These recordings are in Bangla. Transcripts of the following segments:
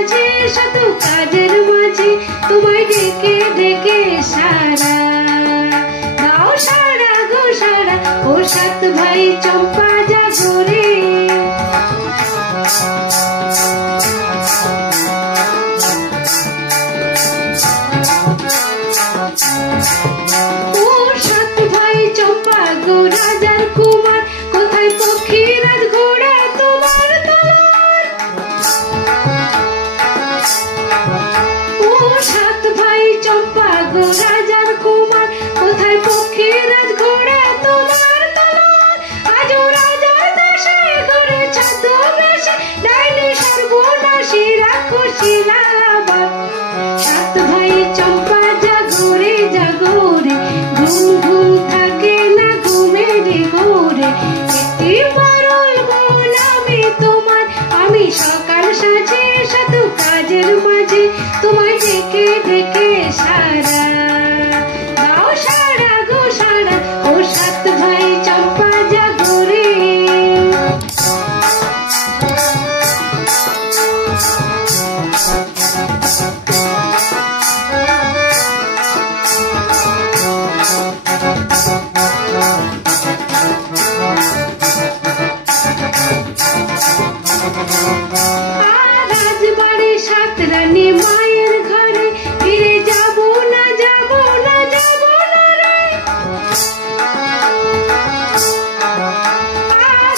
সাজে শত কাজের মাঝে তোমায় ডেকে ডেকে সারা দাও সারা গো সারা ও সাত ভাই চম্পা জাগরে ও সাত ভাই চম্পা গো রাজার কুমার কোথায় পক্ষীরাজ ঘোড়া তোমার তলোয়ার ও সাত ভাই চম্পা গো রাজার কুমার কোথায় পক্ষীরাজ ঘোড়া তোমার তলোয়ার আজও রাজার দেশে ঘুরে ছদ্মবেশে ডাইনি সর্বনাশী রাক্ষসীরা সাত ভাই চম্পা জাগরে জাগরে ঘুম ঘুম থাকে না ঘুমের ঘোরে একটি পারল মন আমি তোমার আমি সকাল সাজে শত কাজের মাঝে তোমায় ডেকে ডেকে সারা দাও সারা গো সারা ও সাত ভাই চম্পা জাগরে রাজবাড়ি সাত রানী মায়ের ঘরে ফিরে যাব না যাব না যাব না রে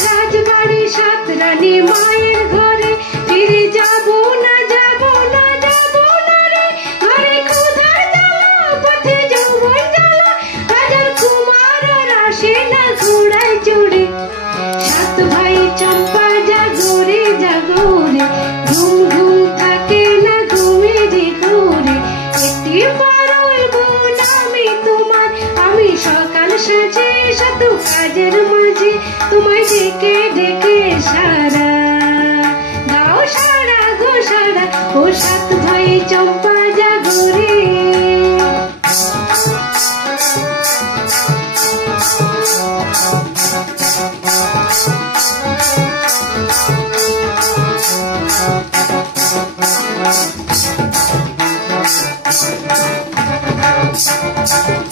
রাজবাড়ি সাত রানী মায়ের ঘরে ফিরে যাব না যাব না যাব না রে ঘরে ক্ষুধার জ্বালা পথে যৌবন জ্বালা রাজার কুমার আসে না ঘোড়ায় চড়ে সাত ভাই চম্পা জাগরে জাগরে ঘুম ঘুম থাকে না ঘুমের ঘোরে একটি পারল মন আমি তোমার আমি সকাল সাজে শত কাজের মাঝে তোমায় ডেকে ডেকে সারা দাও সারা গো সারা ও সাত ভাই চম্পা জাগরে Thank you.